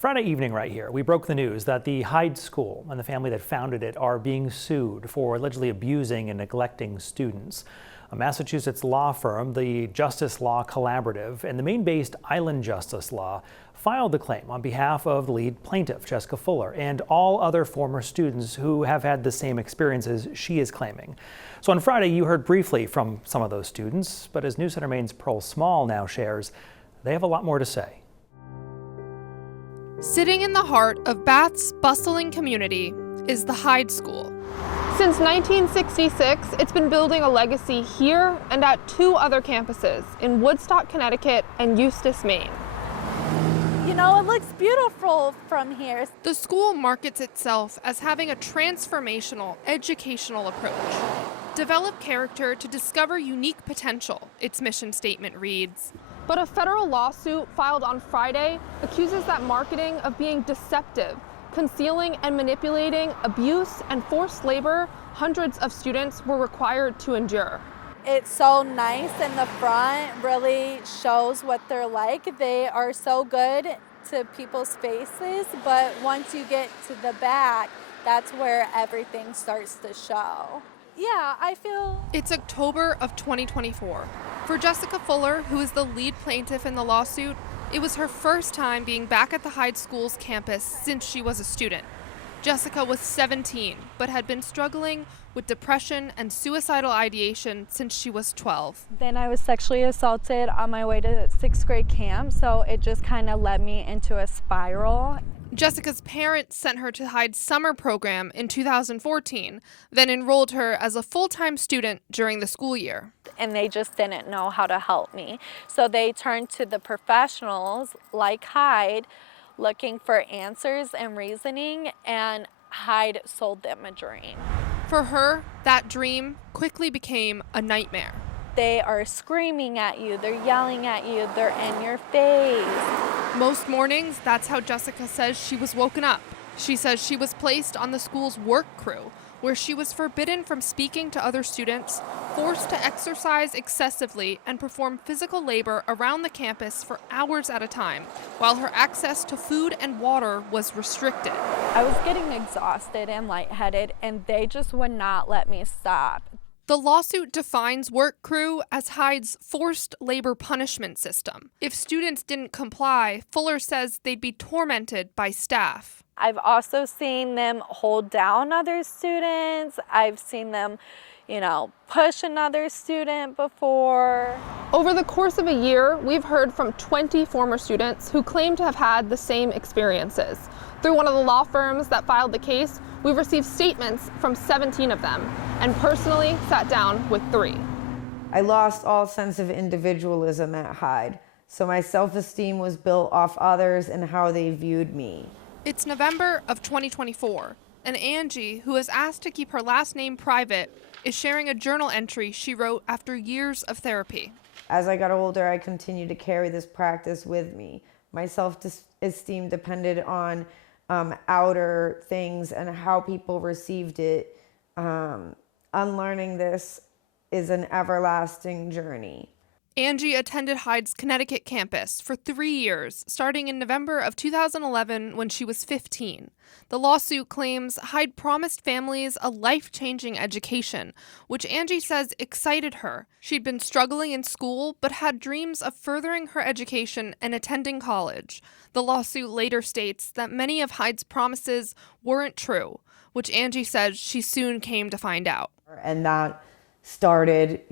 Friday evening right here, we broke the news that the Hyde School and the family that founded it are being sued for allegedly abusing and neglecting students. A Massachusetts law firm, the Justice Law Collaborative, and the Maine-based Island Justice Law filed the claim on behalf of the lead plaintiff, Jessica Fuller, and all other former students who have had the same experiences she is claiming. So on Friday, you heard briefly from some of those students, but as News Center Maine's Pearl Small now shares, they have a lot more to say. Sitting in the heart of Bath's bustling community is the Hyde School. Since 1966, it's been building a legacy here and at two other campuses in Woodstock, Connecticut and Eustis, Maine. You know, it looks beautiful from here. The school markets itself as having a transformational educational approach. Develop character to discover unique potential, its mission statement reads. But a federal lawsuit filed on Friday accuses that marketing of being deceptive, concealing and manipulating abuse and forced labor hundreds of students were required to endure. It's so nice in the front, really shows what they're like. They are so good to people's faces, but once you get to the back, that's where everything starts to show. Yeah, I feel... It's October of 2024. For Jessica Fuller, who is the lead plaintiff in the lawsuit, it was her first time being back at the Hyde School's campus since she was a student. Jessica was 17, but had been struggling with depression and suicidal ideation since she was 12. Then I was sexually assaulted on my way to sixth grade camp, so it just kind of led me into a spiral. Jessica's parents sent her to Hyde's summer program in 2014, then enrolled her as a full-time student during the school year. And they just didn't know how to help me. So they turned to the professionals like Hyde, looking for answers and reasoning, and Hyde sold them a dream. For her, that dream quickly became a nightmare. They are screaming at you, they're yelling at you, they're in your face. Most mornings, that's how Jessica says she was woken up. She says she was placed on the school's work crew, where she was forbidden from speaking to other students, forced to exercise excessively, and perform physical labor around the campus for hours at a time, while her access to food and water was restricted. I was getting exhausted and lightheaded, and they just would not let me stop. The lawsuit defines work crew as Hyde's forced labor punishment system. If students didn't comply, Fuller says they'd be tormented by staff. I've also seen them hold down other students. I've seen them, push another student before. Over the course of a year, we've heard from 20 former students who claim to have had the same experiences. Through one of the law firms that filed the case, we've received statements from 17 of them, and personally sat down with 3. I lost all sense of individualism at Hyde, so my self-esteem was built off others and how they viewed me. It's November of 2024, and Angie, who has asked to keep her last name private, is sharing a journal entry she wrote after years of therapy. As I got older, I continued to carry this practice with me. My self-esteem depended on outer things and how people received it. Unlearning this is an everlasting journey. Angie attended Hyde's Connecticut campus for 3 years, starting in November of 2011 when she was 15. The lawsuit claims Hyde promised families a life-changing education, which Angie says excited her. She'd been struggling in school, but had dreams of furthering her education and attending college. The lawsuit later states that many of Hyde's promises weren't true, which Angie says she soon came to find out. And that started,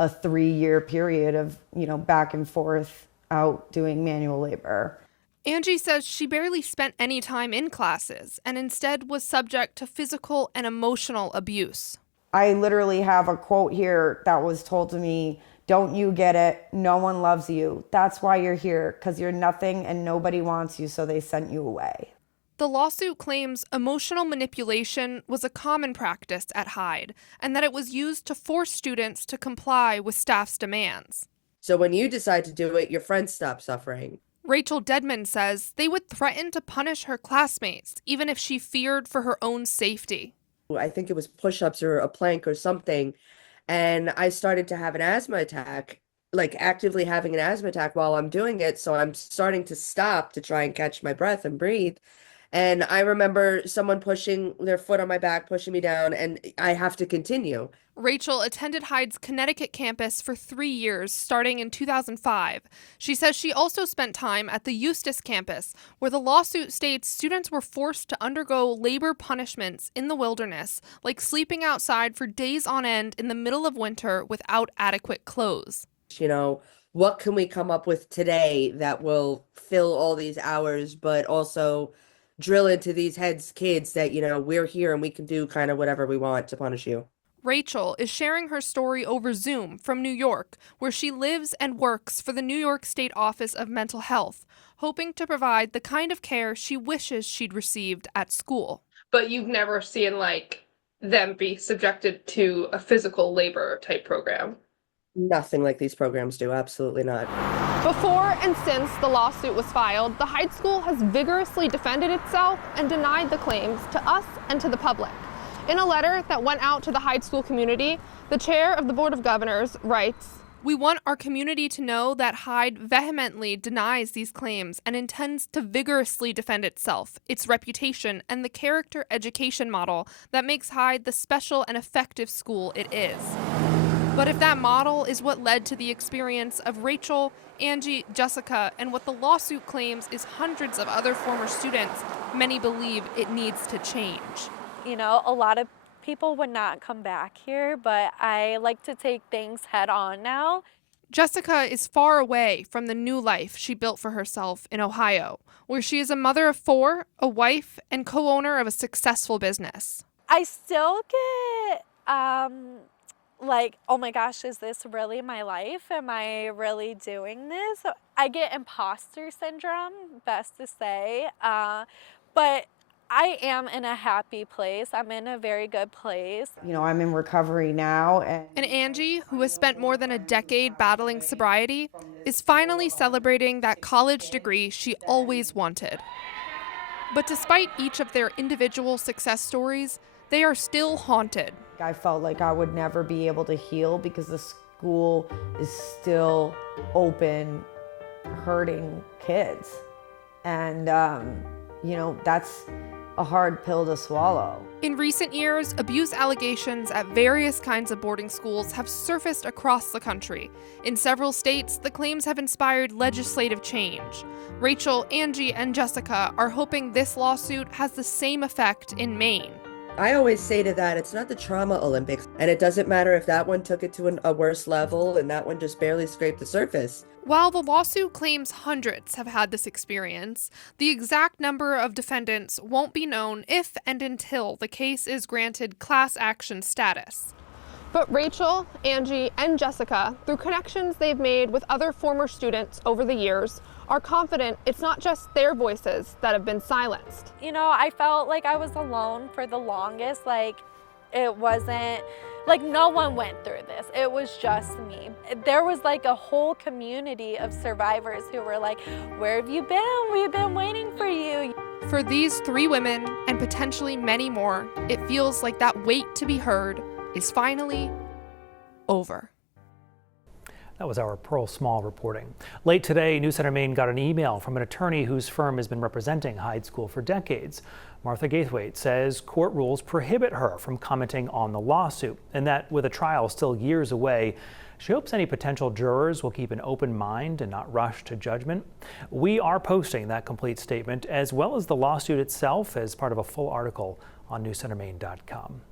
a 3-year period of, back and forth out doing manual labor. Angie says she barely spent any time in classes and instead was subject to physical and emotional abuse. I literally have a quote here that was told to me, "Don't you get it? No one loves you. That's why you're here, because you're nothing and nobody wants you, so they sent you away." The lawsuit claims emotional manipulation was a common practice at Hyde and that it was used to force students to comply with staff's demands. So when you decide to do it, your friends stop suffering. Rachel Dedman says they would threaten to punish her classmates, even if she feared for her own safety. I think it was push-ups or a plank or something, and I started to have an asthma attack, like actively having an asthma attack while I'm doing it. So I'm starting to stop to try and catch my breath and breathe. And I remember someone pushing their foot on my back, pushing me down, and I have to continue. Rachel attended Hyde's Connecticut campus for 3 years, starting in 2005. She says she also spent time at the Eustis campus, where the lawsuit states students were forced to undergo labor punishments in the wilderness, like sleeping outside for days on end in the middle of winter without adequate clothes. You know, what can we come up with today that will fill all these hours, but also drill into these heads kids that, we're here and we can do kind of whatever we want to punish you. Rachel is sharing her story over Zoom from New York, where she lives and works for the New York State Office of Mental Health, hoping to provide the kind of care she wishes she'd received at school. But you've never seen them be subjected to a physical labor type program. Nothing like these programs do. Absolutely not. Before and since the lawsuit was filed, the Hyde School has vigorously defended itself and denied the claims to us and to the public. In a letter that went out to the Hyde School community, the chair of the Board of Governors writes, "We want our community to know that Hyde vehemently denies these claims and intends to vigorously defend itself, its reputation, and the character education model that makes Hyde the special and effective school it is." But if that model is what led to the experience of Rachel, Angie, Jessica, and what the lawsuit claims is hundreds of other former students, many believe it needs to change. You know, a lot of people would not come back here, but I like to take things head on now. Jessica is far away from the new life she built for herself in Ohio, where she is a mother of 4, a wife, and co-owner of a successful business. I still get oh my gosh, is this really my life? Am I really doing this? I get imposter syndrome, best to say, but I am in a happy place. I'm in a very good place. I'm in recovery now. And Angie, who has spent more than a decade battling sobriety, is finally celebrating that college degree she always wanted. But despite each of their individual success stories, they are still haunted. I felt like I would never be able to heal because the school is still open, hurting kids. And, that's a hard pill to swallow. In recent years, abuse allegations at various kinds of boarding schools have surfaced across the country. In several states, the claims have inspired legislative change. Rachel, Angie, and Jessica are hoping this lawsuit has the same effect in Maine. I always say to that, it's not the trauma Olympics, and it doesn't matter if that one took it to a worse level and that one just barely scraped the surface. While the lawsuit claims hundreds have had this experience, the exact number of defendants won't be known if and until the case is granted class action status. But Rachel, Angie, and Jessica, through connections they've made with other former students over the years, are confident it's not just their voices that have been silenced. I felt like I was alone for the longest. It wasn't no one went through this. It was just me. There was a whole community of survivors who were like, "Where have you been? We've been waiting for you." For these 3 women, and potentially many more, it feels like that wait to be heard is finally over. That was our Pearl Small reporting. Late today, News Center Maine got an email from an attorney whose firm has been representing Hyde School for decades. Martha Gaithwaite says court rules prohibit her from commenting on the lawsuit, and that with a trial still years away, she hopes any potential jurors will keep an open mind and not rush to judgment. We are posting that complete statement as well as the lawsuit itself as part of a full article on newscentermaine.com.